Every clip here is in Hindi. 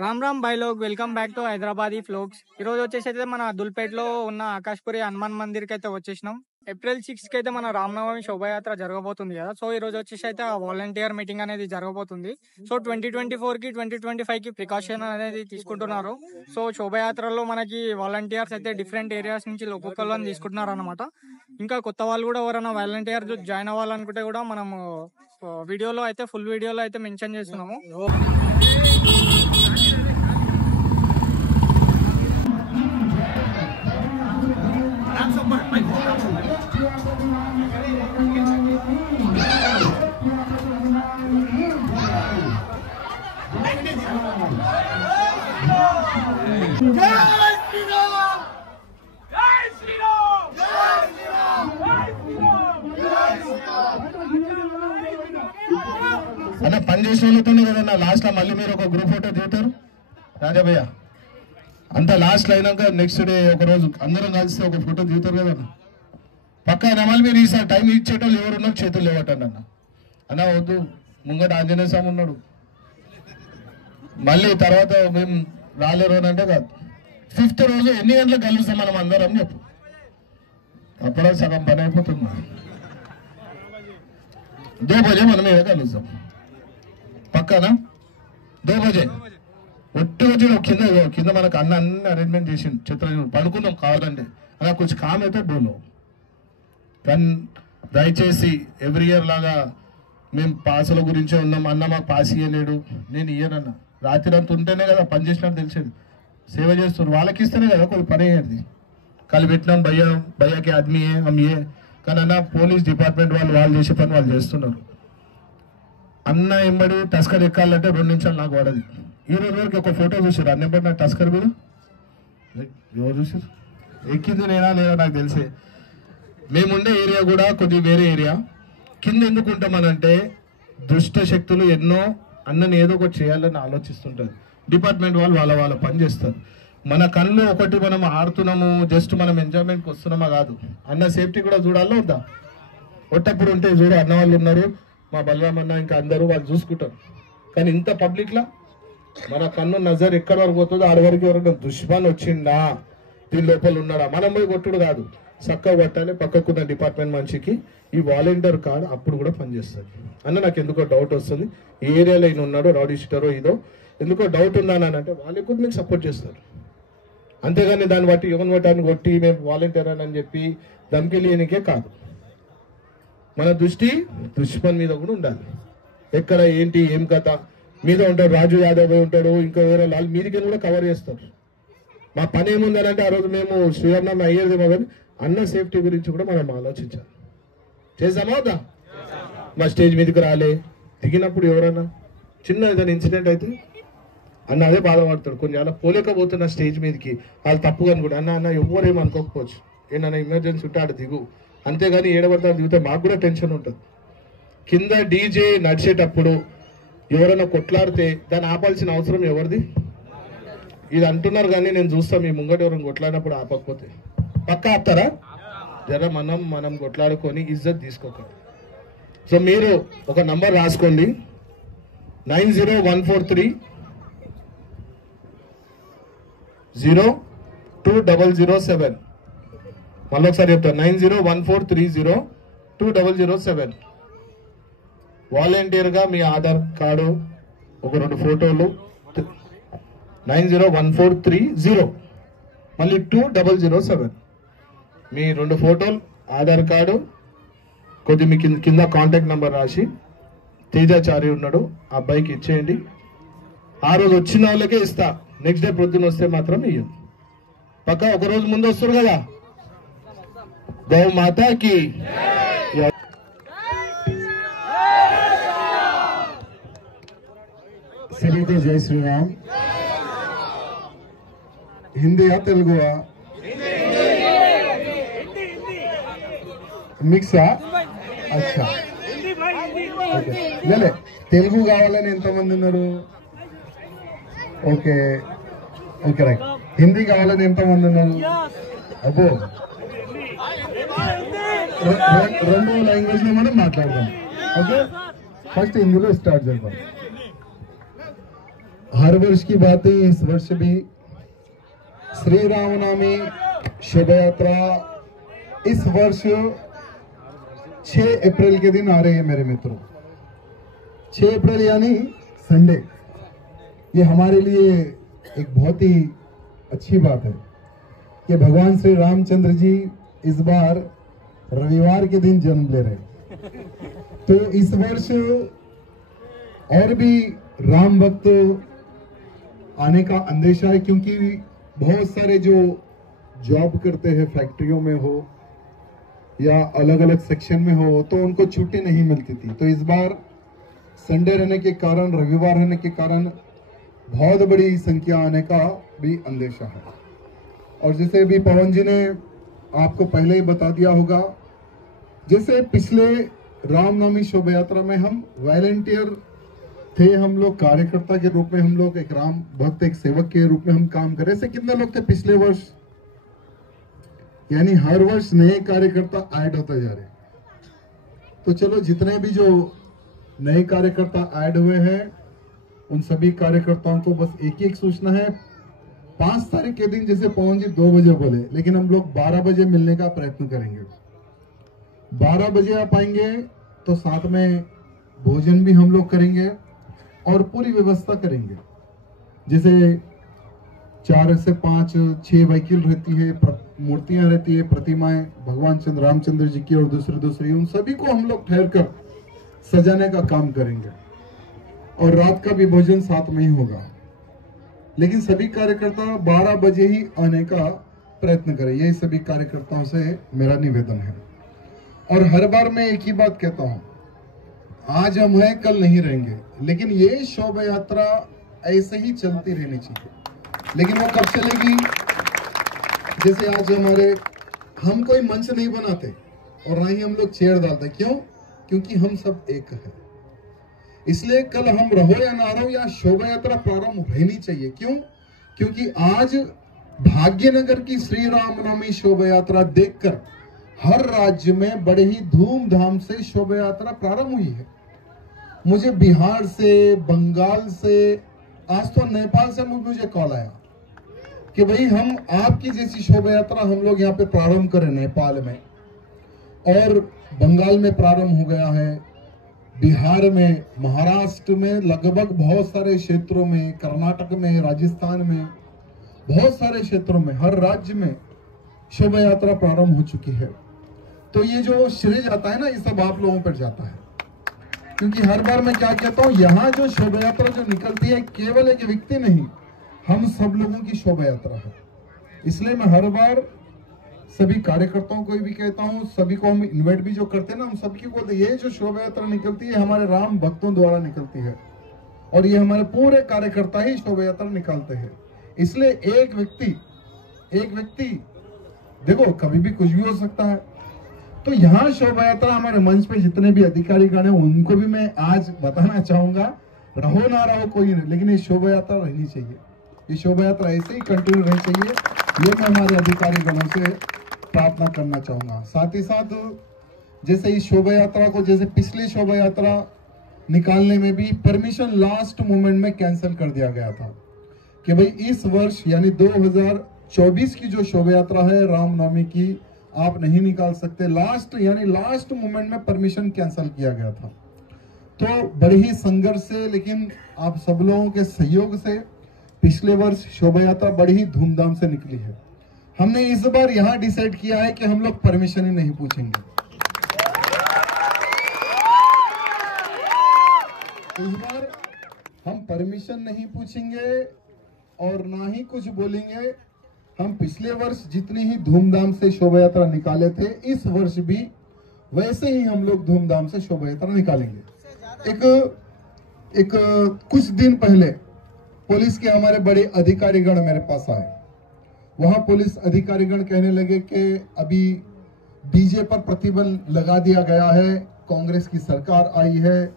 రామ్ రామ్ బై లోగ్ welcome back to Hyderabadi folks. ఈ రోజు వచ్చేసి అయితే మన దుల్పేటలో ఉన్న ఆకాష్పురి హనుమాన్ మందిర్ కి అయితే వచ్చేసినాం. ఏప్రిల్ 6 కి అయితే మన రామనవమి శోభయాత్ర జరగబోతుంది కదా. సో ఈ రోజు వచ్చేసి అయితే వాలంటీర్ మీటింగ్ అనేది జరగబోతుంది. సో 2024 కి 2025 కి ప్రికాషన్ అనేది తీసుకుంటున్నారు. సో శోభయాత్రలో మనకి వాలంటీర్స్ అయితే డిఫరెంట్ ఏరియాస్ నుంచి ఒక్కొక్కళ్ళని తీసుకుంటున్నారు అనమాట. ఇంకా కొత్త వాళ్ళు కూడా ఎవరైనా వాలంటీర్ జాయిన్ అవ్వాలనుకుంటే కూడా మనం వీడియోలో అయితే ఫుల్ వీడియోలో అయితే మెన్షన్ చేస్తున్నాము. అన్న పని చేసిన వాళ్ళతోనే కదన్నా లాస్ట్ లో మళ్ళీ మీరు ఒక గ్రూప్ ఫోటో దిగుతారు రాజాభయ్య అంతా లాస్ట్ అయినాక నెక్స్ట్ డే ఒక రోజు అందరం కలిసి ఒక ఫోటో దిగుతారు కదన్నా పక్కా మళ్ళీ మీరు ఈసారి టైం ఇచ్చేటోళ్ళు ఎవరున్నారు చేతులు లేవటండి అన్న వద్దు ముంగట ఆంజనేయ స్వామి ఉన్నాడు మళ్ళీ తర్వాత మేము రాలేరు అని అంటే కాదు 5th రోజు ఎన్ని గంటలకు కలుస్తాం మనం అందరం చెప్పు అప్పుడే సగం పని అయిపోతుంది 2 బజే మనం ఏదో కలుస్తాం పక్కన 2 బజే ఒట్టి వచ్చి కింద మనకు అన్ని అరేంజ్మెంట్ చేసింది చిత్ర పడుకుందాం కావాలంటే అలా కొంచెం కామ్ అయితే డోలో కానీ దయచేసి ఎవ్రీ ఇయర్ లాగా మేము పాసుల గురించే ఉన్నాం అన్న మాకు పాస్ ఇయ్యలేడు నేను ఇయ్యనన్నా రాత్రి అంతా ఉంటేనే కదా పని చేసినట్టు తెలిసేది సేవ చేస్తున్నారు వాళ్ళకి ఇస్తేనే కదా కొద్ది పని అయ్యేది కలి పెట్టినాం భయ్యాకి ఆద్మీయే అమ్మియే కానీ అన్న పోలీస్ డిపార్ట్మెంట్ వాళ్ళు చేసే పని వాళ్ళు చేస్తున్నారు అన్న ఎంబడి టస్కర్ ఎక్కాలంటే 2 నిమిషాలు నాకు పడది ఈ రోజు వరకు ఒక ఫోటో చూసారు అన్న ఎంబడి నాకు టస్కర్ మీద ఎవరు చూసారు ఎక్కింది నేనా లేదా నాకు తెలిసే మేముండే ఏరియా కూడా కొద్ది వేరే ఏరియా కింద ఎందుకు ఉంటామనంటే దుష్ట శక్తులు ఎన్నో అన్నని ఏదో ఒకటి చేయాలని ఆలోచిస్తుంటారు డిపార్ట్మెంట్ వాళ్ళు వాళ్ళ పని చేస్తారు మన కళ్ళు ఒకటి మనం ఆడుతున్నాము జస్ట్ మనం ఎంజాయ్మెంట్కి వస్తున్నామా కాదు అన్న సేఫ్టీ కూడా చూడాలో వద్దా ఒట్టప్పుడు ఉంటే చూడు అన్న వాళ్ళు ఉన్నారు మా బలరాం అన్న ఇంకా అందరూ వాళ్ళు చూసుకుంటారు కానీ ఇంత పబ్లిక్లా మన కన్ను నజర్ ఎక్కడి వరకు పోతుందో ఆడ వరకు ఎవరైనా దుష్మన్ వచ్చిందా దీని లోపల ఉన్నాడా మనం పోయి కొట్టుడు కాదు చక్కగా కొట్టాలి పక్కకున్న డిపార్ట్మెంట్ మనిషికి ఈ వాలంటీర్ కార్డు అప్పుడు కూడా పనిచేస్తుంది అన్న నాకు ఎందుకో డౌట్ వస్తుంది ఈ ఏరియాలో ఈయన ఉన్నాడో రౌడీస్టరో ఇదో ఎందుకో డౌట్ ఉందని అంటే వాళ్ళు ఎక్కువ మీకు సపోర్ట్ చేస్తారు అంతేగాని దాన్ని బట్టి యువన్ వటాన్ని కొట్టి మేము వాలంటీర్ అని చెప్పి ధమ్కిలియనికే కాదు మన దృష్టి దుష్మన్ మీద కూడా ఉండాలి ఎక్కడ ఏంటి ఏం కథ మీద ఉంటాడు రాజు యాదవ్ ఉంటాడు ఇంకా వేరే వాళ్ళు మీదికి కూడా కవర్ చేస్తారు మా పని ఏముందని ఆ రోజు మేము శ్రీరామ్ అయ్యేదేమో కానీ అన్న సేఫ్టీ గురించి కూడా మనం ఆలోచించాలి చేసామా వద్దా మా స్టేజ్ మీదకి రాలే దిగినప్పుడు ఎవరన్నా చిన్న ఏదైనా ఇన్సిడెంట్ అయితే అన్న అదే బాధపడతాడు కొన్ని అలా పోలేకపోతున్న స్టేజ్ మీదకి వాళ్ళు తప్పుగా అనుకుంటా అన్న ఎవరేమో అనుకోకపోవచ్చు ఏంటన్నా ఎమర్జెన్సీ ఉంటే ఆడ దిగు అంతేగాని ఏడబడతా దిగితే మాకు కూడా టెన్షన్ ఉంటుంది కింద డీజే నడిచేటప్పుడు ఎవరైనా కొట్లాడితే దాన్ని ఆపాల్సిన అవసరం ఎవరిది ఇది అంటున్నారు కానీ నేను చూస్తాను మీ ముంగట ఎవరైనా కొట్లాడినప్పుడు ఆపకపోతే పక్కా ఆపుతారా జర మనం కొట్లాడుకొని ఇజ్జత్ తీసుకోకండి సో మీరు ఒక నంబర్ రాసుకోండి 90143 02007 మళ్ళీ ఒకసారి చెప్తాను 901430207 వాలంటీర్గా మీ ఆధార్ కార్డు ఒక 2 ఫోటోలు 90143 మళ్ళీ 2007 మీ 2 ఫోటోలు ఆధార్ కార్డు కొద్ది మీ కింద కాంటాక్ట్ నెంబర్ రాసి తేజాచారి ఉన్నాడు ఆ అబ్బాయికి ఇచ్చేయండి ఆ రోజు వచ్చిన వాళ్ళకే ఇస్తా నెక్స్ట్ డే ప్రొద్దున వస్తే మాత్రం ఇయ్యం పక్క ఒక రోజు ముందు వస్తారు కదా గౌ మాతాకి శ్రీమతి జై శ్రీరామ్ హిందీయా తెలుగువా మిక్సా అచ్చా ఓకే తెలుగు కావాలని ఎంతమంది ఉన్నారు ఓకే ఓకే రైట్ హిందీ కావాలని ఎంతమంది ఉన్నారు అబ్బో రెండు లాంగ్వేజ్ లో మనం మాట్లాడదాం. ఓకే, ఫస్ట్ హిందీలో స్టార్ట్ చేద్దాం. हर वर्ष की बात है, इस वर्ष भी श्री रामनवमी शोभा यात्रा इस वर्ष 6 अप्रैल के दिन आ रही है मेरे मित्रों। 6 अप्रैल यानी संडे। ये हमारे लिए एक बहुत ही अच्छी बात है कि भगवान श्री रामचंद्र जी इस बार रविवार के दिन जन्म ले रहे। तो इस वर्ष और भी राम भक्त आने का अंदेशा है, क्योंकि बहुत सारे जो जॉब करते हैं फैक्ट्रियों में हो या अलग अलग सेक्शन में हो तो उनको छुट्टी नहीं मिलती थी। तो इस बार संडे रहने के कारण, रविवार रहने के कारण बहुत बड़ी संख्या आने का भी अंदेशा है। और जैसे अभी पवन जी ने आपको पहले ही बता दिया होगा, जैसे पिछले रामनवमी शोभा यात्रा में हम वॉलंटियर थे, हम लोग कार्यकर्ता के रूप में, हम लोग एक राम भक्त, एक सेवक के रूप में हम काम कर रहे थे। कितने लोग थे पिछले वर्ष? यानी हर वर्ष नए कार्यकर्ता ऐड होते जा रहे। तो चलो, जितने भी जो नए कार्यकर्ता ऐड हुए हैं उन सभी कार्यकर्ताओं को बस एक सूचना है, 5 तारीख के दिन जैसे पवन जी 2 बजे बोले, लेकिन हम लोग 12 बजे मिलने का प्रयत्न करेंगे। 12 बजे आप आएंगे तो साथ में भोजन भी हम लोग करेंगे और पूरी व्यवस्था करेंगे। जैसे 4 से 5 6 व्हीकल रहती है, मूर्तियां रहती है, प्रतिमाएं भगवान रामचंद्र जी की और दूसरी उन सभी को हम लोग ठहर कर सजाने का काम करेंगे। और रात का भी भोजन साथ में ही होगा। लेकिन सभी कार्यकर्ता 12 बजे ही आने का प्रयत्न करें, यही सभी कार्यकर्ताओं से मेरा निवेदन है। और हर बार मैं एक ही बात कहता हूं, आज हम हैं कल नहीं रहेंगे, लेकिन ये शोभा यात्रा ऐसे ही चलती रहनी चाहिए। लेकिन वो कब चलेगी? जैसे आज हम कोई मंच नहीं बनाते और ना ही हम लोग चेयर डालते। क्यों? क्योंकि हम सब एक हैं। इसलिए कल हम रहो या ना रहो, या शोभा यात्रा प्रारंभ रहनी चाहिए। क्यों? क्योंकि आज भाग्यनगर की श्री रामनवमी शोभा यात्रा देखकर हर राज्य में बड़े ही धूमधाम से शोभा यात्रा प्रारंभ हुई है। मुझे बिहार से, बंगाल से, आज तो नेपाल से मुझे कॉल आया कि भाई हम आपकी जैसी शोभा यात्रा हम लोग यहाँ पे प्रारंभ करें। नेपाल में और बंगाल में प्रारंभ हो गया है, बिहार में, महाराष्ट्र में, लगभग बहुत सारे क्षेत्रों में, कर्नाटक में, राजस्थान में, बहुत सारे क्षेत्रों में, हर राज्य में शोभा यात्रा प्रारंभ हो चुकी है। तो ये जो श्रेय जाता है ना, ये सब आप लोगों पर जाता है। क्योंकि हर बार मैं क्या कहता हूँ, यहाँ जो शोभा यात्रा जो निकलती है केवल एक व्यक्ति नहीं, हम सब लोगों की शोभा यात्रा है। इसलिए मैं हर बार सभी कार्यकर्ताओं को भी कहता हूँ, सभी को हम इन्वाइट भी जो करते हैं ना, हम सबकी को ये जो शोभा यात्रा निकलती है हमारे राम भक्तों द्वारा निकलती है और ये हमारे पूरे कार्यकर्ता ही शोभा यात्रा निकालते हैं। इसलिए एक व्यक्ति देखो कभी भी कुछ भी हो सकता है। तो यहाँ शोभा यात्रा हमारे मंच पे जितने भी अधिकारीगण हैं उनको भी मैं आज बताना चाहूंगा, रहो ना रहो कोई नहीं, लेकिन ये शोभा यात्रा रहनी चाहिए। ये शोभा यात्रा ऐसे ही कंटिन्यू रहनी चाहिए, ये मैं हमारे अधिकारीगणों से प्रार्थना करना चाहूंगा। साथ ही साथ जैसे इस शोभा यात्रा को, जैसे पिछली शोभा यात्रा निकालने में भी परमिशन लास्ट मोमेंट में कैंसिल कर दिया गया था कि भाई इस वर्ष यानी 2024 की जो शोभा यात्रा है रामनवमी की, आप नहीं निकाल सकते। लास्ट मोमेंट में परमिशन कैंसिल किया गया था। तो बड़े ही संघर्ष से, लेकिन आप सब लोगों के सहयोग से पिछले वर्ष शोभा यात्रा बड़ी ही धूमधाम से निकली है। हमने इस बार यहां डिसाइड किया है कि हम लोग परमिशन ही नहीं पूछेंगे। इस बार हम परमिशन नहीं पूछेंगे और ना ही कुछ बोलेंगे। हम पिछले वर्ष जितनी ही धूमधाम से शोभा यात्रा निकाले थे, इस वर्ष भी वैसे ही हम लोग धूमधाम से शोभा यात्रा निकालेंगे। एक कुछ दिन पहले पुलिस के हमारे बड़े अधिकारीगण मेरे पास आए। वहां पुलिस अधिकारीगण कहने लगे कि अभी डीजे पर प्रतिबंध लगा दिया गया है, कांग्रेस की सरकार आई है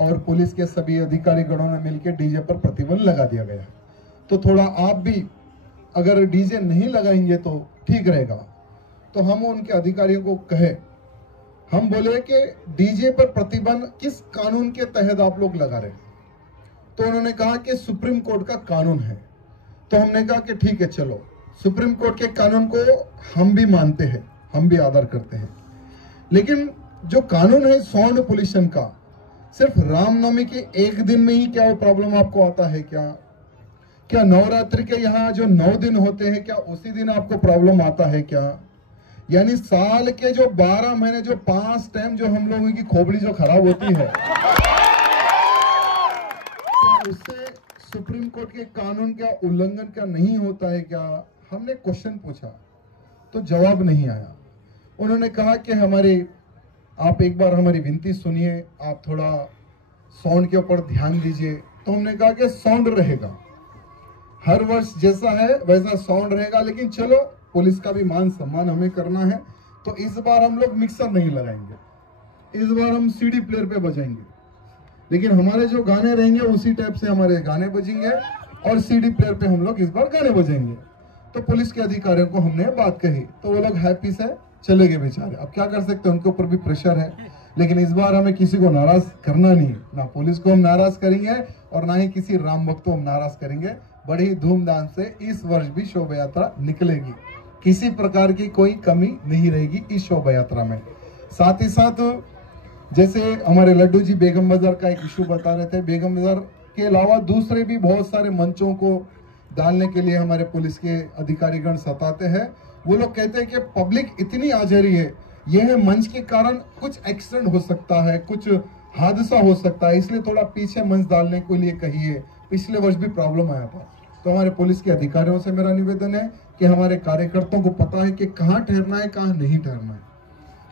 और पुलिस के सभी अधिकारीगणों ने मिलकर डीजे पर प्रतिबंध लगा दिया गया। तो थोड़ा आप भी अगर डीजे नहीं लगाएंगे तो ठीक रहेगा। तो हम उनके अधिकारियों को कहे, हम बोले कि डीजे पर प्रतिबंध किस कानून के तहत आप लोग लगा रहे हैं। तो उन्होंने कहा कि सुप्रीम कोर्ट का कानून है। तो हमने कहा कि ठीक है, चलो सुप्रीम कोर्ट के कानून को हम भी मानते हैं, हम भी आदर करते हैं, लेकिन जो कानून है साउंड पोल्यूशन का, सिर्फ रामनवमी के एक दिन में ही क्या वो प्रॉब्लम आपको आता है? क्या नवरात्रि के यहाँ जो 9 दिन होते हैं, क्या उसी दिन आपको प्रॉब्लम आता है क्या? यानी साल के जो 12 महीने, जो 5 टाइम जो हम लोगों की खोपड़ी जो खराब होती है, तो उससे सुप्रीम कोर्ट के कानून का उल्लंघन क्या नहीं होता है क्या? हमने क्वेश्चन पूछा तो जवाब नहीं आया। उन्होंने कहा कि आप एक बार हमारी विनती सुनिए, आप थोड़ा साउंड के ऊपर ध्यान दीजिए। तो हमने कहा कि साउंड रहेगा, हर वर्ष जैसा है वैसा साउंड रहेगा, लेकिन चलो पुलिस का भी मान सम्मान हमें करना है, तो इस बार हम लोग मिक्सर नहीं लगाएंगे, इस बार हम सीडी प्लेयर पे बजाएंगे, लेकिन हमारे जो गाने रहेंगे उसी टाइप से हमारे गाने बजेंगे और सीडी प्लेयर पे हम लोग इस बार गाने बजेंगे। तो पुलिस के अधिकारियों को हमने बात कही तो वो लोग हैप्पी से चले गए बेचारे। अब क्या कर सकते हैं, उनके ऊपर भी प्रेशर है, लेकिन इस बार हमें किसी को नाराज करना नहीं, ना पुलिस को हम नाराज करेंगे और ना ही किसी राम भक्त को हम नाराज करेंगे। बड़ी धूमधाम से इस वर्ष भी शोभा यात्रा निकलेगी, किसी प्रकार की कोई कमी नहीं रहेगी इस शोभा यात्रा में। साथ ही साथ जैसे हमारे लड्डू जी बेगम बाजार का एक इशू बता रहे थे, बेगम बाजार के अलावा दूसरे भी बहुत सारे मंचों को डालने के लिए हमारे पुलिस के अधिकारीगण सताते हैं। वो लोग कहते हैं कि पब्लिक इतनी आ जा रही है, यह मंच के कारण कुछ एक्सीडेंट हो सकता है, कुछ हादसा हो सकता है, इसलिए थोड़ा पीछे मंच डालने के लिए कहिए। पिछले वर्ष भी प्रॉब्लम आया था। तो हमारे पुलिस के अधिकारियों से मेरा निवेदन है कि हमारे कार्यकर्ताओं को पता है कि कहाँ ठहरना है, कहाँ नहीं ठहरना है,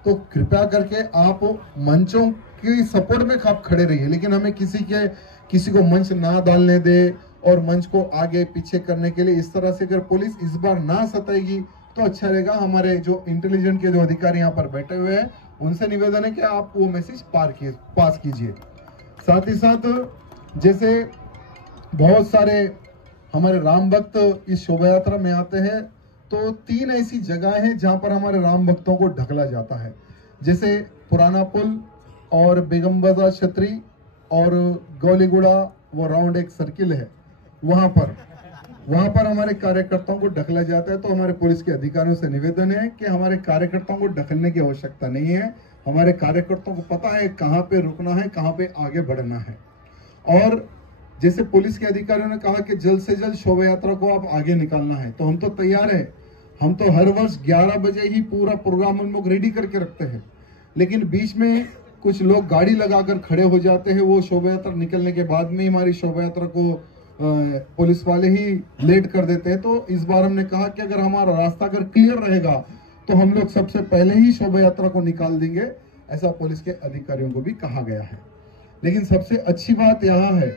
तो कृपया करके आप मंचों की सपोर्ट में आप खड़े रहिए, लेकिन हमें किसी को मंच ना डालने दे और मंच को आगे पीछे करने के लिए इस तरह से अगर पुलिस इस बार ना सताएगी तो अच्छा रहेगा। हमारे जो इंटेलिजेंट के जो अधिकारी यहाँ पर बैठे हुए हैं उनसे निवेदन है कि आप वो मैसेज पास कीजिए। साथ ही साथ जैसे बहुत सारे हमारे राम भक्त इस शोभा यात्रा में आते हैं, तो 3 ऐसी जगह हैं जहां पर हमारे राम भक्तों को ढकला जाता है, जैसे पुराना पुल और बेगम बाजार छतरी और गौलीगुड़ा, वो राउंड एक सर्किल है, वहां पर हमारे कार्यकर्ताओं को ढकला जाता है। तो हमारे पुलिस के अधिकारियों से निवेदन है कि हमारे कार्यकर्ताओं को ढकलने की आवश्यकता नहीं है, हमारे कार्यकर्ताओं को पता है कहाँ पे रुकना है, कहाँ पे आगे बढ़ना है। और जैसे पुलिस के अधिकारियों ने कहा कि जल्द से जल्द शोभा यात्रा को आप आगे निकालना है, तो हम तो तैयार है। हम तो हर वर्ष 11 बजे ही पूरा प्रोग्राम हम लोग रेडी करके रखते हैं, लेकिन बीच में कुछ लोग गाड़ी लगाकर खड़े हो जाते हैं। वो शोभा यात्रा निकलने के बाद में हमारी शोभा यात्रा को पुलिस वाले ही लेट कर देते हैं। तो इस बार हमने कहा कि अगर हमारा रास्ता अगर क्लियर रहेगा तो हम लोग सबसे पहले ही शोभा यात्रा को निकाल देंगे, ऐसा पुलिस के अधिकारियों को भी कहा गया है। लेकिन सबसे अच्छी बात यहाँ है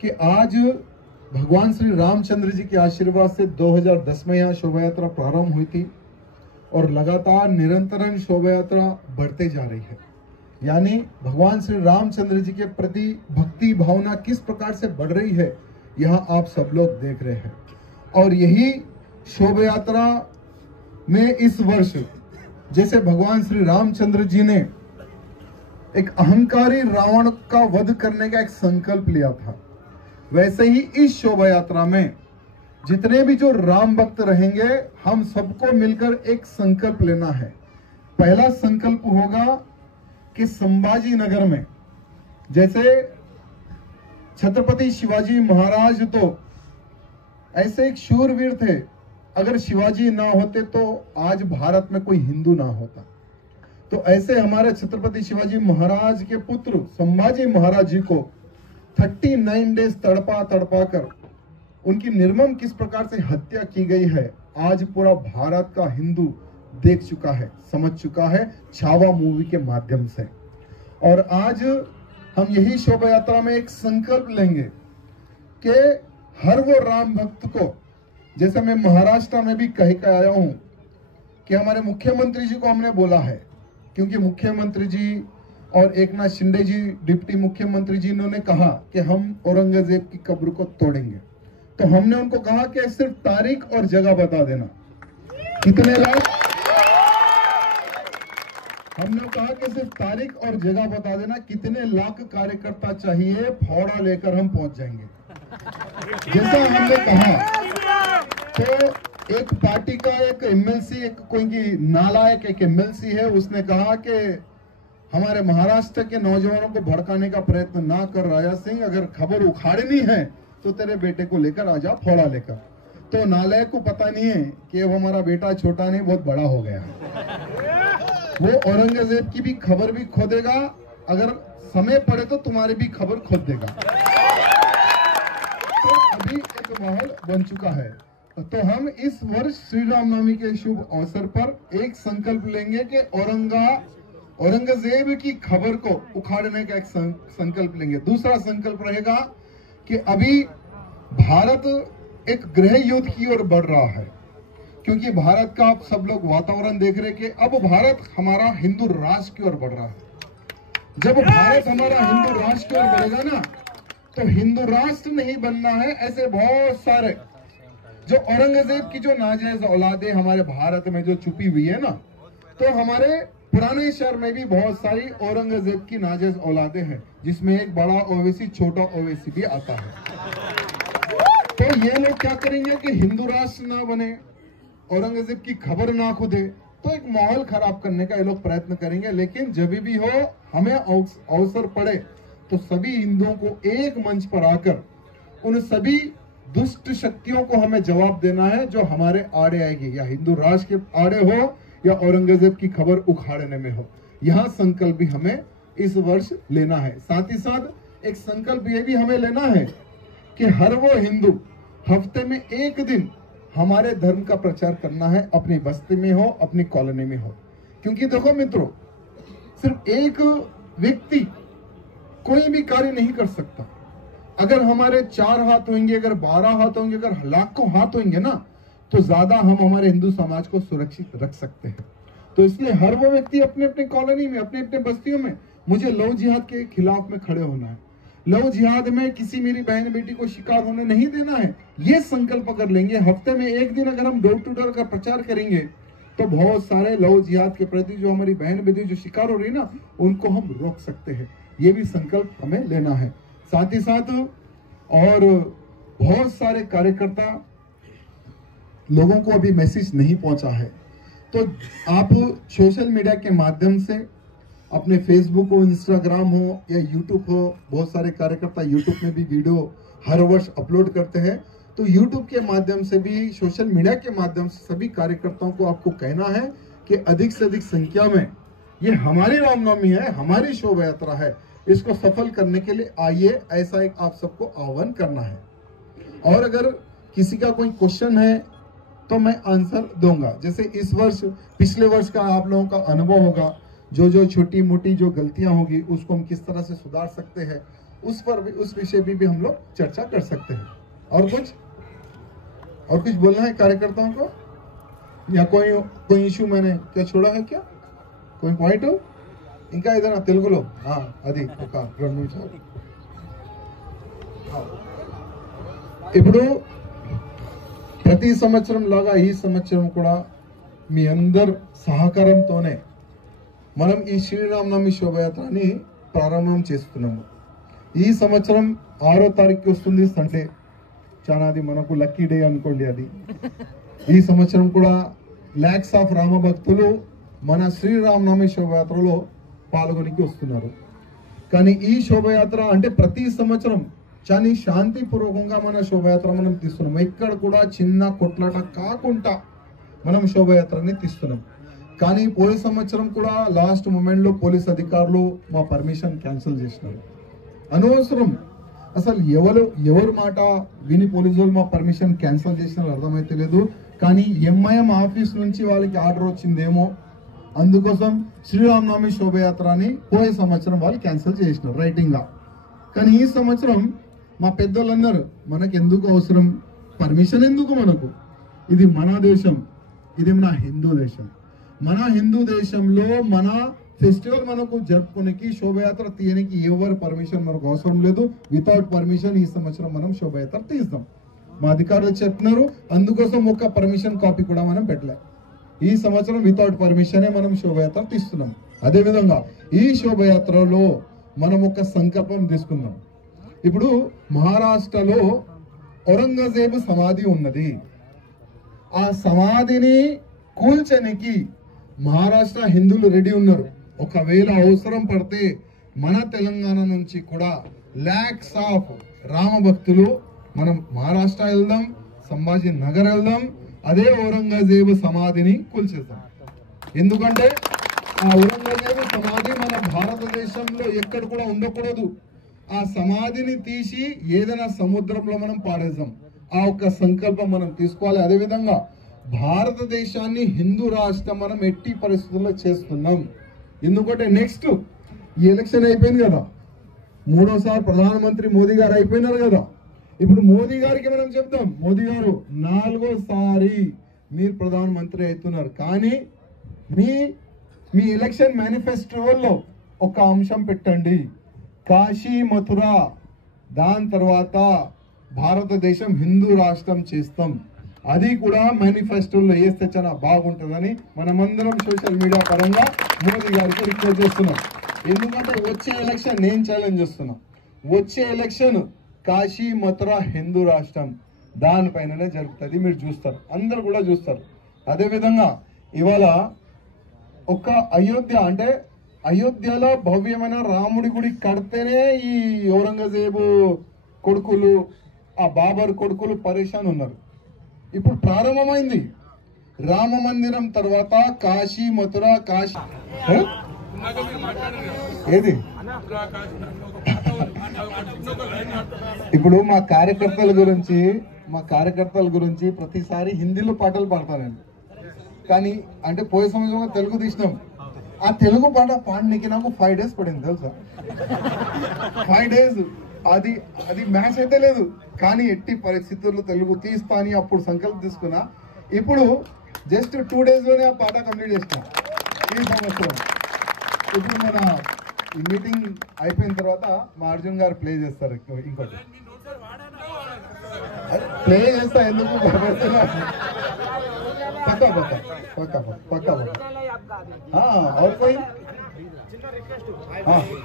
कि आज भगवान श्री रामचंद्र जी के आशीर्वाद से 2010 में यहाँ शोभा यात्रा प्रारंभ हुई थी और लगातार निरंतर शोभा यात्रा बढ़ते जा रही है। यानी भगवान श्री रामचंद्र जी के प्रति भक्ति भावना किस प्रकार से बढ़ रही है, यहाँ आप सब लोग देख रहे हैं। और यही शोभा यात्रा में इस वर्ष जैसे भगवान श्री रामचंद्र जी ने एक अहंकारी रावण का वध करने का एक संकल्प लिया था, वैसे ही इस शोभा यात्रा में जितने भी जो राम भक्त रहेंगे, हम सबको मिलकर एक संकल्प लेना है। पहला संकल्प होगा कि संभाजी नगर में जैसे छत्रपति शिवाजी महाराज तो ऐसे एक शूरवीर थे, अगर शिवाजी ना होते तो आज भारत में कोई हिंदू ना होता। तो ऐसे हमारे छत्रपति शिवाजी महाराज के पुत्र संभाजी महाराज जी को 39 डेज तड़पा कर उनकी निर्मम किस प्रकार से हत्या की गई है, आज पूरा भारत का हिंदू देख चुका है, समझ चुका है छावा मूवी के माध्यम से। और आज हम यही शोभा यात्रा में एक संकल्प लेंगे कि हर वो राम भक्त को, जैसे मैं महाराष्ट्र में भी कह के आया हूं कि हमारे मुख्यमंत्री जी को हमने बोला है, क्योंकि मुख्यमंत्री जी और एकनाथ शिंदे जी डिप्टी मुख्यमंत्री जी इन्होंने कहा कि हम औरंगजेब की कब्र को तोड़ेंगे, तो हमने उनको कहा कि सिर्फ तारीख और जगह बता देना, कितने लाख हमने कहा कि सिर्फ तारीख और जगह बता देना, कितने लाख कार्यकर्ता चाहिए, फौड़ा लेकर हम पहुंच जाएंगे। जैसा हमने कहा, तो एक पार्टी का एक एमएलसी, एक कोई नालायक एक एमएलसी है, उसने कहा कि हमारे महाराष्ट्र के नौजवानों को भड़काने का प्रयत्न ना कर राजा सिंह, अगर खबर उखाड़नी है तो तेरे बेटे को लेकर आ जा फौड़ा लेकर। तो नालायक को पता नहीं है कि अब हमारा बेटा छोटा नहीं, बहुत बड़ा हो गया है। वो औरंगजेब की भी खबर भी खोदेगा, अगर समय पड़े तो तुम्हारी भी खबर खोद देगा। तो अभी एक माहौल बन चुका है। तो हम इस वर्ष श्री रामनवमी के शुभ अवसर पर एक संकल्प लेंगे कि औरंगजेब की खबर को उखाड़ने का एक संकल्प लेंगे। दूसरा संकल्प रहेगा कि अभी भारत एक गृह युद्ध की ओर बढ़ रहा है, क्योंकि भारत का आप सब लोग वातावरण देख रहे कि अब भारत हमारा हिंदू राष्ट्र की ओर बढ़ रहा है। जब भारत हमारा हिंदू राष्ट्र की ओर बढ़ेगा ना, तो हिंदू राष्ट्र नहीं बनना है। ऐसे बहुत सारे जो औरंगजेब की जो नाजायज औलादे हमारे भारत में जो छुपी हुई है ना, तो हमारे पुराने शहर में भी बहुत सारी औरंगजेब की नाजायज औलादे हैं, जिसमें एक बड़ा ओवैसी छोटा ओवैसी भी आता है। तो ये लोग क्या करेंगे कि हिंदू राष्ट्र ना बने, औरंगजेब की खबर ना खुदे, तो एक माहौल खराब करने का ये लोग प्रयत्न करेंगे। लेकिन जब भी हो, हमें अवसर पड़े तो सभी हिंदुओं को एक मंच पर आकर उन सभी दुष्ट शक्तियों को हमें जवाब देना है जो हमारे आड़े आएगी, या हिंदू राष्ट्र के आड़े हो या औरंगजेब की खबर उखाड़ने में हो। यह संकल्प भी हमें इस वर्ष लेना है। साथ ही साथ एक संकल्प ये भी हमें लेना है कि हर वो हिंदू हफ्ते में एक दिन हमारे धर्म का प्रचार करना है, अपनी बस्ती में हो, अपनी कॉलोनी में हो। क्योंकि देखो मित्रों, सिर्फ एक व्यक्ति कोई भी कार्य नहीं कर सकता। अगर हमारे 4 हाथ होंगे, अगर 12 हाथ होंगे, अगर लाखों हाथ होंगे ना, तो ज्यादा हम हमारे हिंदू समाज को सुरक्षित रख सकते हैं। तो इसलिए हर वो व्यक्ति अपने अपने कॉलोनी में, अपने अपने बस्तियों में, मुझे लव जिहाद के खिलाफ में खड़े होना है। लव जिहाद में किसी मेरी बहन बेटी को शिकार होने नहीं देना है। ये संकल्प अगर लेंगे, हफ्ते में एक दिन अगर हम डोर टू डोर का प्रचार करेंगे, तो बहुत सारे लव जिहाद के प्रति जो हमारी बहन बेटी जो शिकार हो रही है ना, उनको हम रोक सकते हैं। ये भी संकल्प हमें लेना है। साथ ही साथ और बहुत सारे कार्यकर्ता लोगों को अभी मैसेज नहीं पहुंचा है, तो आप सोशल मीडिया के माध्यम से अपने फेसबुक हो, इंस्टाग्राम हो या यूट्यूब हो, बहुत सारे कार्यकर्ता यूट्यूब में भी वीडियो हर वर्ष अपलोड करते हैं। तो यूट्यूब के माध्यम से भी, सोशल मीडिया के माध्यम से सभी कार्यकर्ताओं को आपको कहना है कि अधिक से अधिक संख्या में, ये हमारी रामनवमी है, हमारी शोभा यात्रा है, इसको सफल करने के लिए आइए, ऐसा एक आप सबको आह्वान करना है। और अगर किसी का कोई क्वेश्चन है तो मैं आंसर दूंगा। जैसे इस वर्ष, पिछले वर्ष का आप लोगों का अनुभव होगा, जो जो छोटी मोटी जो गलतियां होगी उसको हम किस तरह से सुधार सकते हैं, उस पर भी, उस विषय भी हम लोग चर्चा कर सकते हैं। और कुछ बोलना है कार्यकर्ताओं को, या कोई इशू मैंने क्या छोड़ा है, क्या कोई पॉइंट हो? ఇంకా ఏదైనా తెలుగులో అది ఒక 2 నిమిషాలు. ఇప్పుడు ప్రతి సంవత్సరం లాగా ఈ సంవత్సరం కూడా మీ అందరి సహకారంతోనే మనం ఈ శ్రీరామనవమి శోభయాత్రని ప్రారంభం చేస్తున్నాము. ఈ సంవత్సరం 6వ తారీఖుకి వస్తుంది సండే. చాలా అది మనకు లక్కీ డే అనుకోండి. అది ఈ సంవత్సరం కూడా లాక్స్ ఆఫ్ రామ భక్తులు మన శ్రీరామనవమి శోభయాత్రలో పాల్గొనికి వస్తున్నారు. కానీ ఈ శోభయాత్ర అంటే ప్రతి సంవత్సరం చాలా శాంతిపూర్వకంగా మన శోభయాత్ర మనం తీస్తున్నాం. ఎక్కడ కూడా చిన్న కొట్లాట కాకుండా మనం శోభయాత్రని తీస్తున్నాం. కానీ పోయే సంవత్సరం కూడా లాస్ట్ మూమెంట్ లో పోలీస్ అధికారులు మా పర్మిషన్ క్యాన్సిల్ చేసినారు. అనవసరం, అసలు ఎవరు మాట విని పోలీసులు మా పర్మిషన్ క్యాన్సిల్ చేసినారు అర్థమైతే లేదు. కానీ ఎంఐఎం ఆఫీస్ నుంచి వాళ్ళకి ఆర్డర్ వచ్చిందేమో, అందుకోసం శ్రీరామనవమి శోభయాత్రని పోయే సంవత్సరం వాళ్ళు క్యాన్సిల్ చేసినారు రైటింగ్ గా. కానీ ఈ సంవత్సరం మా పెద్దోళ్ళందరూ మనకు ఎందుకు అవసరం, పర్మిషన్ ఎందుకు మనకు, ఇది మన దేశం, ఇది మన హిందూ దేశం. మన హిందూ దేశంలో మన ఫెస్టివల్ మనకు జరుపుకోనికి, శోభయాత్ర తీయనికి ఎవరు పర్మిషన్ మనకు అవసరం లేదు. వితౌట్ పర్మిషన్ ఈ సంవత్సరం మనం శోభయాత్ర తీస్తాం. మా అధికారులు చెప్తున్నారు, అందుకోసం ఒక్క పర్మిషన్ కాపీ కూడా మనం పెట్టలే. ఈ సంవత్సరం వితౌట్ పర్మిషనే మనం శోభయాత్ర తీస్తున్నాం. అదేవిధంగా ఈ శోభయాత్రలో మనం ఒక సంకల్పం తీసుకుందాం. ఇప్పుడు మహారాష్ట్రలో ఔరంగజేబు సమాధి ఉన్నది. ఆ సమాధిని కూల్చనికి మహారాష్ట్ర హిందువులు రెడీ ఉన్నారు. ఒకవేళ అవసరం పడితే మన తెలంగాణ నుంచి కూడా లాక్స్ ఆఫ్ రామ భక్తులు మనం మహారాష్ట్ర వెళ్దాం, సంభాజీ నగర్ వెళ్దాం, అదే ఔరంగజేబు సమాధిని కూల్చేద్దాం. ఎందుకంటే ఆ ఔరంగజేబు సమాధి మన భారతదేశంలో ఎక్కడ కూడా ఉండకూడదు. ఆ సమాధిని తీసి ఏదైనా సముద్రంలో మనం పాడేద్దాం. ఆ ఒక్క సంకల్పం మనం తీసుకోవాలి. అదేవిధంగా భారతదేశాన్ని హిందూ రాష్ట్రం మనం ఎట్టి పరిస్థితుల్లో చేస్తున్నాం. ఎందుకంటే నెక్స్ట్ ఈ ఎలక్షన్ అయిపోయింది కదా, మూడోసారి ప్రధానమంత్రి మోదీ గారు అయిపోయినారు కదా. ఇప్పుడు మోదీ గారికి మనం చెప్తాం, మోదీ గారు 4వ సారి మీరు ప్రధానమంత్రి అవుతున్నారు, కానీ మీ ఎలక్షన్ మేనిఫెస్టోలో ఒక అంశం పెట్టండి, కాశీ మథుర, దాని తర్వాత భారతదేశం హిందూ రాష్ట్రం చేస్తాం. అది కూడా మేనిఫెస్టోలో వేస్తే చాలా బాగుంటుందని మనమందరం సోషల్ మీడియా పరంగా మోదీ గారికి రిక్వెస్ట్ చేస్తున్నాం. ఎందుకంటే వచ్చే ఎలక్షన్ నేను ఛాలెంజ్ చేస్తున్నా, వచ్చే ఎలక్షన్ కాశీ మథుర హిందూ రాష్ట్రం దానిపైననే జరుగుతుంది. మీరు చూస్తారు, అందరు కూడా చూస్తారు. అదేవిధంగా ఇవాళ ఒక అయోధ్య అంటే అయోధ్యలో భవ్యమైన రాముడి గుడి కడితేనే ఈ ఔరంగజేబు కొడుకులు, ఆ బాబర్ కొడుకులు పరేషాన్ ఉన్నారు. ఇప్పుడు ప్రారంభమైంది రామ మందిరం తర్వాత కాశీ మథుర కాశీ ఏది ఇప్పుడు మా కార్యకర్తల గురించి ప్రతిసారి హిందీలో పాటలు పాడతానండి. కానీ అంటే పోయే సంవత్సరం తెలుగు తీసినాం. ఆ తెలుగు పాట పాడడానికి నాకు 5 days పడింది తెలుసా. 5 days అది మ్యాచ్ అయితే లేదు, కానీ ఎట్టి పరిస్థితుల్లో తెలుగు తీస్తా అని అప్పుడు సంకల్పం తీసుకున్నా. ఇప్పుడు జస్ట్ 2 days లోనే ఆ పాట కంప్లీట్ చేసిన ఈ సంవత్సరం. ఇప్పుడు మన ఈ మీటింగ్ అయిపోయిన తర్వాత మా అర్జున్ గారు ప్లే చేస్తారు. ఇంకోటి ప్లే చేస్తా, ఎందుకు భయపడుతున్నా? పక్కా పక్కా పక్కా పక్కా పక్కా. और कोई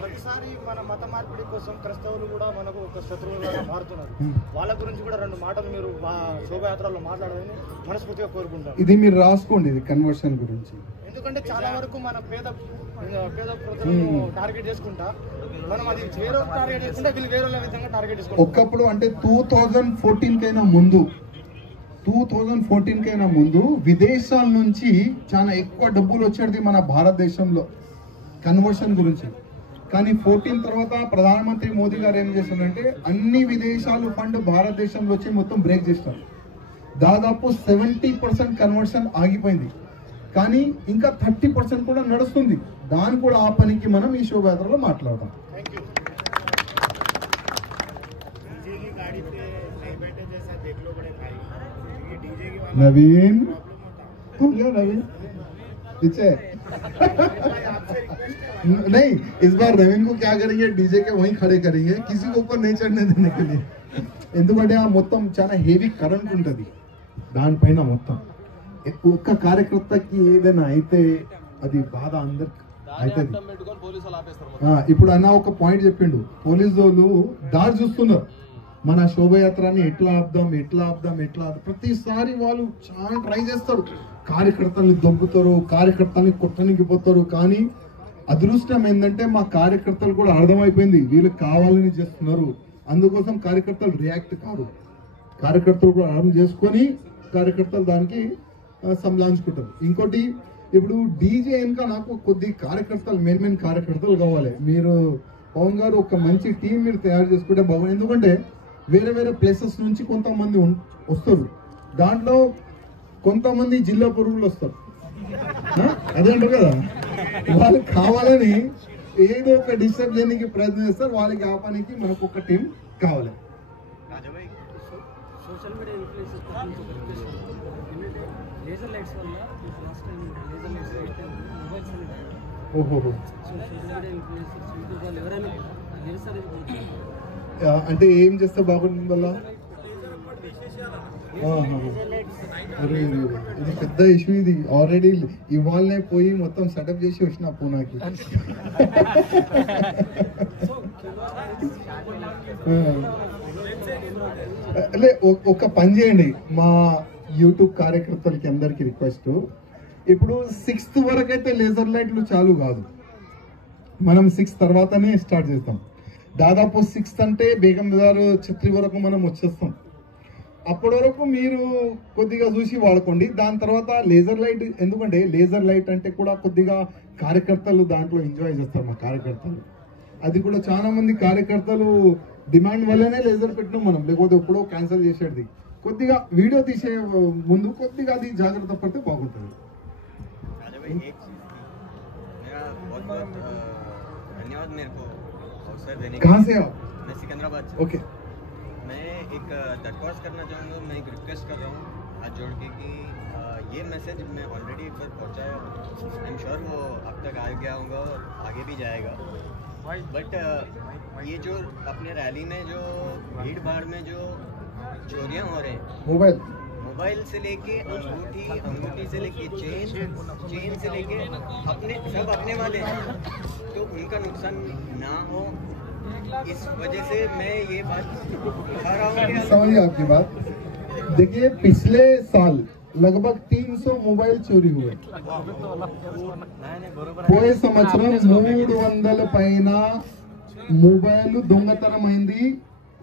ప్రతిసారి మన మత మార్పిడి కోసం క్రైస్తవులు కూడా మనకు ఒక శత్రువులుగా మారుతున్నారు. వాళ్ళ గురించి కూడా 2 మాటలు మీరు మా శోభయాత్రలో మాట్లాడాలని మనస్ఫూర్తిగా కోరుకుంటారు. ఇది మీరు రాసుకోండి, ఇది కన్వర్షన్ గురించి. ఎందుకంటే చాలా వరకు మన పేద ప్రజలను టార్గెట్ చేసుకుంటా మనం అది వేరే టార్గెట్ చేసుకుంటే వీళ్ళు వేరే విధంగా టార్గెట్ చేసుకుంటాం. ఒకప్పుడు అంటే 2014 కైనా ముందు విదేశాల నుంచి చాలా ఎక్కువ డబ్బులు వచ్చేది మన భారతదేశంలో కన్వర్షన్ గురించి. కానీ 14 తర్వాత ప్రధానమంత్రి మోదీ గారు ఏం చేశారంటే అన్ని విదేశాలు ఫండ్ భారతదేశంలో వచ్చి మొత్తం బ్రేక్ చేస్తారు. దాదాపు 70% కన్వర్షన్ ఆగిపోయింది, కానీ ఇంకా 30% కూడా నడుస్తుంది. దాని కూడా ఆ పనికి మనం ఈ శోభయాత్రలో మాట్లాడదాం. नवीन तुम क्या नवीन पीछे नहीं, इस बार नवीन को क्या करेंगे, डीजे के वहीं खड़े करेंगे, किसी को ऊपर नहीं चढ़ने देने के लिए. ఎందుకంటే ఆ మొత్తం చాలా హెవీ కరెంట్ ఉంటుంది దానిపైన. మొత్తం ఒక్క కార్యకర్తకి ఏదైనా అయితే అది బాధ అందరికి అవుతుంది. ఇప్పుడు అన్న ఒక పాయింట్ చెప్పిండు, పోలీసు వాళ్ళు దారి చూస్తున్నారు మన శోభయాత్రని ఎట్లా ఆపుదాం. ప్రతిసారి వాళ్ళు చాలా ట్రై చేస్తారు, కార్యకర్తల్ని దొబ్బుతారు, కార్యకర్తల్ని కొట్టడానికి పోతారు. కానీ అదృష్టం ఏంటంటే మా కార్యకర్తలు కూడా అర్థమైపోయింది వీళ్ళు కావాలని చేస్తున్నారు. అందుకోసం కార్యకర్తలు రియాక్ట్ కాదు, కార్యకర్తలు కూడా అర్థం చేసుకొని కార్యకర్తలు దానికి సంలాంచుకుంటారు. ఇంకోటి ఇప్పుడు డీజే ఇంకా నాకు కొద్ది కార్యకర్తలు మెయిన్ కార్యకర్తలు కావాలి. మీరు పవన్ గారు ఒక మంచి టీం మీరు తయారు చేసుకుంటే బాగుంది. ఎందుకంటే వేరే ప్లేసెస్ నుంచి కొంతమంది వస్తారు, దాంట్లో కొంతమంది జిల్లా పురుగులు వస్తారు, అదే అంటారు కదా. వాళ్ళకి కావాలని ఏదో ఒక డిస్టర్బ్ చేయడానికి ప్రయత్నం చేస్తారు. వాళ్ళకి ఆ పనికి మనకు ఒక టీం కావాలి. సోషల్ మీడియా లేజర్ లైట్స్ వల్ల లాస్ట్ టైం లేజర్ లైట్స్ అయితే మొబైల్స్ ఓహో ఎవరైనా అంటే ఏం చేస్తే బాగుంటుంది వల్ల అరే ఇది పెద్ద ఇష్యూ, ఇది ఆల్రెడీ ఇవాళనే పోయి మొత్తం సెటప్ చేసి వచ్చిన పూనాకి. లే ఒక పని చేయండి, మా యూట్యూబ్ కార్యకర్తలకి అందరికి రిక్వెస్ట్, ఇప్పుడు 6th వరకు అయితే లేజర్ లైట్లు చాలు కాదు, మనం 6 తర్వాతనే స్టార్ట్ చేస్తాం. దాదాపు 6th అంటే బేగం బజార్ ఛత్రి వరకు మనం వచ్చేస్తాం. అప్పటి వరకు మీరు కొద్దిగా చూసి వాడుకోండి. దాని తర్వాత లేజర్ లైట్, ఎందుకంటే లేజర్ లైట్ అంటే కూడా కొద్దిగా కార్యకర్తలు దాంట్లో ఎంజాయ్ చేస్తారు. మా కార్యకర్తలు అది కూడా చాలా మంది కార్యకర్తలు డిమాండ్ వల్లనే లేజర్ పెట్టినాం మనం, లేకపోతే ఎప్పుడో క్యాన్సిల్ చేసేది. కొద్దిగా వీడియో తీసే ముందు కొద్దిగా అది జాగ్రత్త పడితే బాగుంటుంది. धन्यवाद मेरे को अवसर देने के कहाँ से आप? मैं सिकंदराबाद से। ओके, मैं एक दरख्वास्त करना चाहूँगा, मैं एक रिक्वेस्ट कर रहा हूँ हाथ जोड़ के कि ये मैसेज मैं ऑलरेडी एक बार पहुँचाया, आई एम श्योर वो अब तक आ गया होगा और आगे भी जाएगा। बट ये जो अपने रैली में जो भीड़ भाड़ में जो चोरियाँ हो रहे हैं, मोबाइल से लेके अंगूठी से लेके चेन से लेके सब अपने वाले हैं, तो उनका नुकसान ना हो, इस वजह से मैं ये बात उठा रहा हूँ। समझिए आपकी बात। देखिए, पिछले साल लगभग 300 मोबाइल चोरी हुए. పోయే సంవత్సరం 300 పైన మొబైల్ దొంగతనమైంది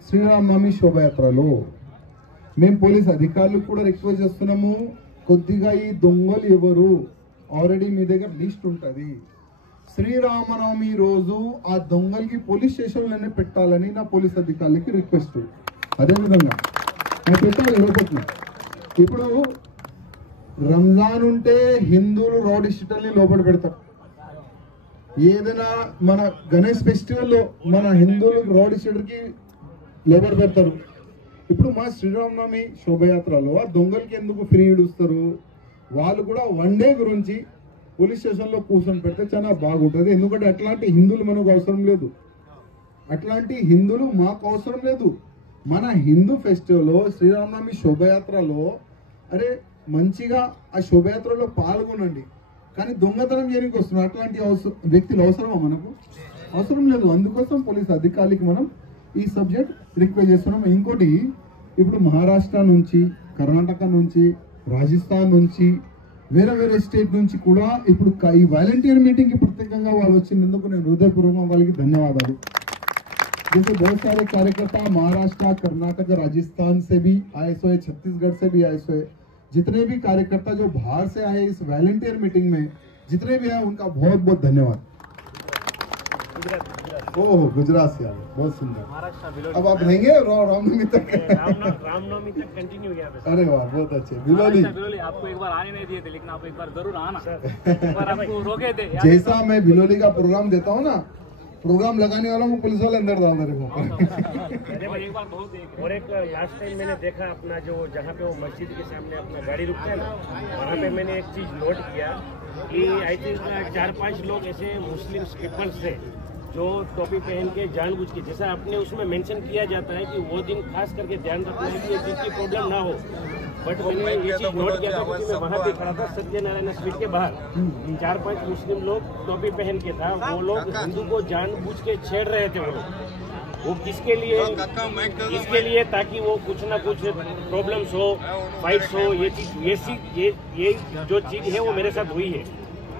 శ్రీరామనవమి శోభయాత్రలో. మేము పోలీస్ అధికారులు కూడా రిక్వెస్ట్ చేస్తున్నాము, కొద్దిగా ఈ దొంగలు ఎవరు ఆల్రెడీ మీ దగ్గర లిస్ట్ ఉంటుంది. శ్రీరామనవమి రోజు ఆ దొంగలకి పోలీస్ స్టేషన్లోనే పెట్టాలని నా పోలీస్ అధికారులకి రిక్వెస్ట్. అదేవిధంగా పెట్టాలి లోపల. ఇప్పుడు రంజాన్ ఉంటే హిందువులు రౌడీ షీటర్ని లోపల పెడతారు. ఏదైనా మన గణేష్ ఫెస్టివల్లో మన హిందువులు రౌడీ షీటర్కి లోపల పెడతారు. ఇప్పుడు మా శ్రీరామనవమి శోభయాత్రలో ఆ దొంగలకి ఎందుకు ఫ్రీ ఇడుస్తారు? వాళ్ళు కూడా 1 డే గురించి పోలీస్ స్టేషన్లో కూర్చొని పెడితే చాలా బాగుంటుంది. ఎందుకంటే అట్లాంటి హిందువులు మనకు అవసరం లేదు, అట్లాంటి హిందువులు మాకు అవసరం లేదు. మన హిందూ ఫెస్టివల్లో శ్రీరామనవమి శోభయాత్రలో అరే మంచిగా ఆ శోభయాత్రలో పాల్గొనండి, కానీ దొంగతనం చేయడానికి వస్తున్నారు. అట్లాంటి వ్యక్తులు అవసరమా? మనకు అవసరం లేదు. అందుకోసం పోలీస్ అధికారులకి మనం ఈ సబ్జెక్ట్ రిక్వెస్ట్ చేస్తున్నాం. ఇంకోటి, ఇప్పుడు మహారాష్ట్ర నుంచి, కర్ణాటక నుంచి, రాజస్థాన్ నుంచి, వేరే వేరే స్టేట్ నుంచి కూడా ఇప్పుడు ఈ వాలంటీర్ మీటింగ్కి ప్రత్యేకంగా వాళ్ళు వచ్చినందుకు నేను హృదయపూర్వకంగా వాళ్ళకి ధన్యవాదాలు. जैसे बहुत सारे कार्यकर्ता महाराष्ट्र, कर्नाटक, राजस्थान से भी आए हुए, छत्तीसगढ़ से भी आए हुए, जितने भी कार्यकर्ता जो बाहर से आए इस वॉलंटियर मीटिंग में, जितने भी आए उनका बहुत बहुत धन्यवाद. ओह, गुजरात से आए, बहुत सुंदर. अब आप रहेंगे रामनवमी तक? रामनवमी तक कंटिन्यू किया. अरे वाह, बहुत अच्छे. बिलोली आपको एक बार आने नहीं दिए थे, लेकिन आप एक बार जरूर आना. एक बार आपको रोके थे. जैसा मैं बिलोली का प्रोग्राम देता हूँ ना, प्रोग्राम लगाने वालों को पुलिस वाले अंदर डाल मेरे को. और एक लास्ट टाइम मैंने देखा अपना जो जहाँ पे वो मस्जिद के सामने अपना गाड़ी रुकता है ना, वहाँ पे मैंने एक चीज नोट किया कि आई थिंक 4-5 लोग ऐसे मुस्लिम पीपल्स थे जो टोपी पहन के जानबूझ के, जैसा आपने उसमें मेंशन किया जाता है कि वो दिन खास करके ध्यान रखना है कि ये चीज की प्रॉब्लम ना हो. बट मैंने ये चीज नोट किया था क्योंकि मैं वहाँ पे खड़ा था सत्यनारायण स्ट्रीट के बाहर. 4-5 मुस्लिम लोग टोपी पहन के था, वो लोग हिंदू को जानबूझ के छेड़ रहे थे. वो किसके लिए? इसके लिए ताकि वो कुछ ना कुछ प्रॉब्लम्स हो, फाइट्स हो. ये चीज ये जो चीज है वो मेरे साथ हुई है.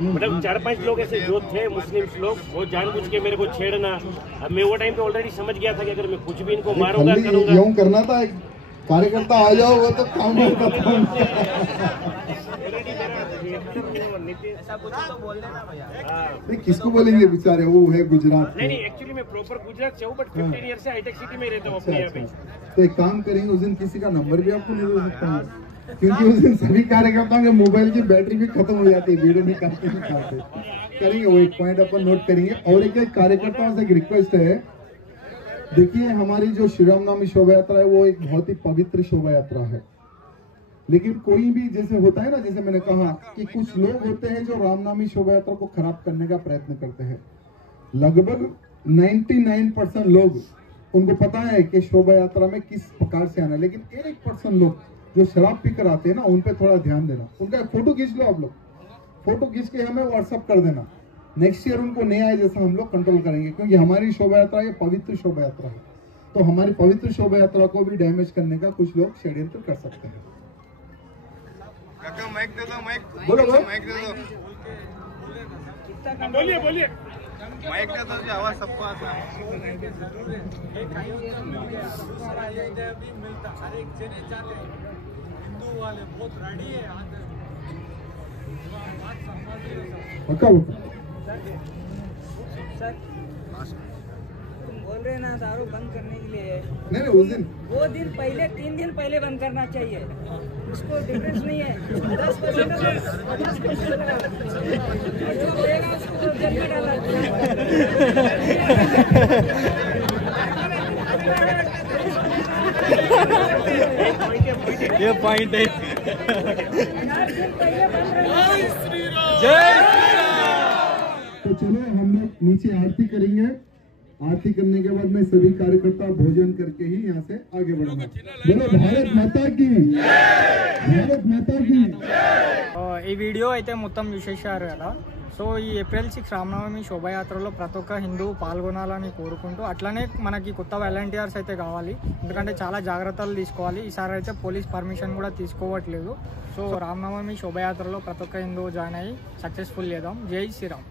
मतलब 4-5 लोग ऐसे जो थे मुस्लिम लोग, वो जानबूझ के मेरे को छेड़ना. अब मैं वो टाइम पे ऑलरेडी समझ गया था कि अगर मैं कुछ भी इनको मारूंगा करूंगा. यूं करना था, कार्यकर्ता आ जाओ वो तो काम होता था. किसको बोलेंगे बेचारे, वो है गुजरात. नहीं, एक्चुअली मैं प्रॉपर गुजरात से हूँ, बट 15 ईयर से हाईटेक सिटी में रहता हूँ अपने यहाँ पे. तो एक काम करेंगे, उस दिन किसी का नंबर भी आपको नहीं दे सकता हूँ, क्योंकि उस दिन सभी कार्यकर्ताओं के मोबाइल की बैटरी भी खत्म हो जाती है, वीडियो निकालते करेंगे. वो एक पॉइंट अपन नोट करेंगे. और एक कार्यकर्ताओं से एक रिक्वेस्ट है, देखिए हमारी जो श्रीरामनवमी शोभा यात्रा है वो एक बहुत ही पवित्र शोभा यात्रा है. लेकिन कोई भी जैसे होता है ना, जैसे मैंने कहा कि कुछ लोग होते हैं जो रामनवमी शोभा यात्रा को खराब करने का प्रयत्न करते हैं. लगभग 99% लोग उनको पता है कि शोभा यात्रा में किस प्रकार से आना है, लेकिन 1% लोग जो शराब पीकर आते हैं ना उन पे थोड़ा ध्यान देना। उनका एक फोटो खींच लो आप लोग, फोटो खींच के हमें व्हाट्सअप कर देना। नेक्स्ट ईयर उनको नहीं आए जैसा हम लोग कंट्रोल करेंगे, क्योंकि हमारी शोभा यात्रा ये पवित्र शोभा यात्रा है, तो हमारी पवित्र शोभा यात्रा को भी डैमेज करने का कुछ लोग षड्यंत्र कर सकते हैं। बोलो बोलो। बोलिए बोलिए। आवाज सबको आता है। हिंदू वाले बहुत रेडी है। पक्का सर तुम बोल रहे ना दारू बंद करने के लिए, नहीं उस दिन वो दिन पहले 3 दिन पहले बंद करना चाहिए, उसको डिफरेंस नहीं है। 10% जो बोलेगा उसको जेल में डाला। ये पॉइंट है। 4 दिन पहले बंद रहना। तो चलो हम लोग नीचे आरती करेंगे। आरती करने के बाद मैं सभी कार्यकर्ता भोजन करके ही यहाँ से आगे बढ़ूंगा। बोलो भारत माता की, भारत माता की। ఈ వీడియో అయితే మొత్తం చూసేసారు కదా। సో ఈ ఏప్రిల్ 6 రామనవమి శోభాయాత్రలో ప్రతి ఒక్క హిందూ పాల్గొనాలని కోరుకుంటూ, అట్లనే మనకి కొత్త వాలంటీర్స్ అయితే కావాలి, ఎందుకంటే చాలా జాగ్రత్తలు తీసుకోవాలి। ఈసారి అయితే పోలీస్ పర్మిషన్ కూడా తీసుకోవట్లేదు। సో రామనవమి శోభాయాత్రలో ప్రతి ఒక్క హిందూ జాయిన్ అయ్యి సక్సెస్ఫుల్ చేద్దాం। జై శ్రీరామ్।